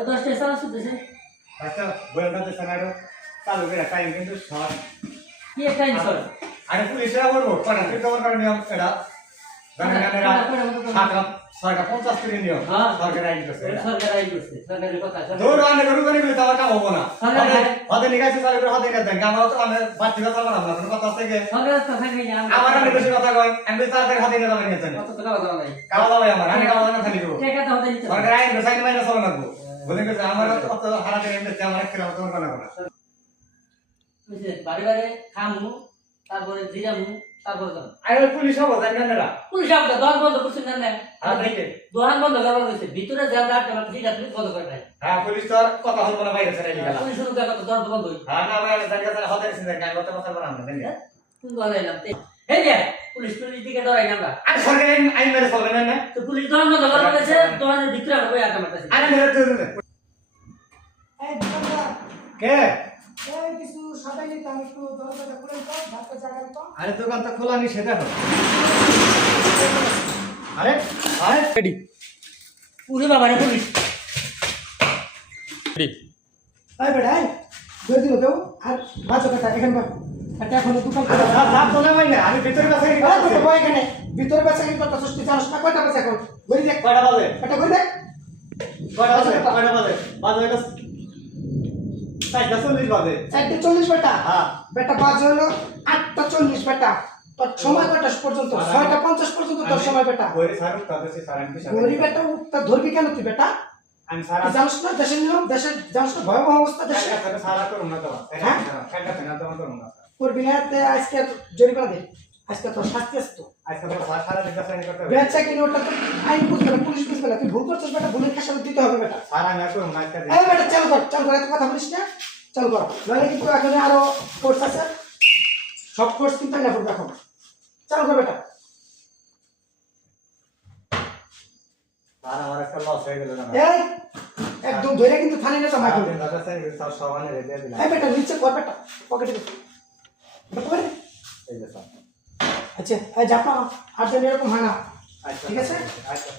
10টা সারা শুনতেছে আচ্ছা বলটা তো সানারো চালু করে টাইম কিন্তু শর্ট কি একটা ইনসর আরে পুলিশরা বলবো পাটা তুই খবর করে নিয়ম এটা গানেরা 6টা 50 করে নিয়ম সরকার আইন করছে সরকার আইন করছে সরকারের কথা দৌড় আনে গরু গানি বলে তার কাম হবো না হাতে নিগাইছে চালু করে হাতে নিয়ে দেন আমরা তো আমরা বাচ্চা কথা বললাম না কোনো কথা আছে কি সরকার তো থাকবে না আমার আমি বেশি কথা কই আমি তাড়াতাড়ি হাতে নিয়ে যাবেন কেন কত টাকা দাও নাই কাওয়া দাও আমার আমি কাওয়া না খালি দেব টাকা তো হতে দিতে সরকার আইন সাইন মাইনা চলে লাগবো বলে গেছে আমার তো কত হারাতে এমনি আমার খেলা তো না না বুঝছেন বাড়ি বাড়ি খামু তারপরে জিরামু তারপরে যাম আরে পুলিশ হবো জানেন না পুলিশ আমাকে দোকান বন্ধ করছেন না না আর দেখে দোকান বন্ধ করা হয়েছে ভিতরে যা রাখতে পারছে সেটা পুলিশ বন্ধ করে নাই হ্যাঁ পুলিশ তো আর কথা হলো না বাইরে ছেড়ে গেল পুলিশ শুরু করে দোকান বন্ধ হই হ্যাঁ না ভাই জায়গা তারা হাতে এসে দেখেন কথা কথা বলা না জানেন তুমি বলাইলাম এই যে পুলিশ দিকে ডরাই না আমরা আরে সরকার আইন মেরে চলবে না তো পুলিশ দোকান বন্ধ করা হয়েছে দোকানের ভিতরে আমরা বই আটা মারতেছি আরে মেরে তো এই দোকানদার কে এই কিছু সাদাই নিতাম একটু দরজাটা খুলে দাও ঢাকা জায়গা দাও আরে দোকান তো খোলা নি সেটা তো আরে আরে রেডি পুরো বাবারে পুলিশ এই বেটা এই দই দিও দেও আর বাঁচো কথা এখানে বা এটা এখন দোকান করে রাত তো না ভাই না আমি ভিতরে কাছে কি আরে তো বই এখানে ভিতরে বেচা কি করতে সস্তি জানোস না কয়টা বেচা কোন গরি দেখ কয়টা বাজে এটা গরি দেখ কয়টা বাজে বাজে এটা 4:40 বাজে 4:40 বেটা হ্যাঁ বেটা বাজে হলো 8:40 বেটা তোর সময় কয়টা পর্যন্ত 6:50 পর্যন্ত তোর সময় বেটা ওরে সারুক তাদের সে সারান কি গরি বেটা তা ধরবি কেন তুই বেটা আমি সারা তুই জানোস না দেশের নিয়ম দেশের জানোস না ভয়াবহ অবস্থা দেশে সারা করুন না তো হ্যাঁ? একটা না তো করুন না করবি না তে আজকে জরিমানা দে আজকে তোর শাস্তি আছে তো আজকে তো সারা দিন কাছে করতে হবে বেচা কিনে ওটা তো আইন বুঝবে না পুলিশ বুঝবে না তুই ভুল করছিস বেটা ভুলের খেসারত দিতে হবে বেটা সারা না করুন আজকে এই বেটা চালু কর এত কথা বলিস না চালু কর নইলে কিন্তু এখানে আরো কোর্স আছে সব কোর্স কিন্তু না ফুট রাখো চালু কর বেটা সারা আমার একটা লস হয়ে গেল না এই একদম ধরে কিন্তু থানে না জমা করবে দাদা স্যার সব সমানে রেডি দিলাম এই বেটা নিচে কর বেটা পকেটে দে করে এই যে স্যার আচ্ছা এই জাপা আর যেন এরকম হয় না আচ্ছা ঠিক আছে আচ্ছা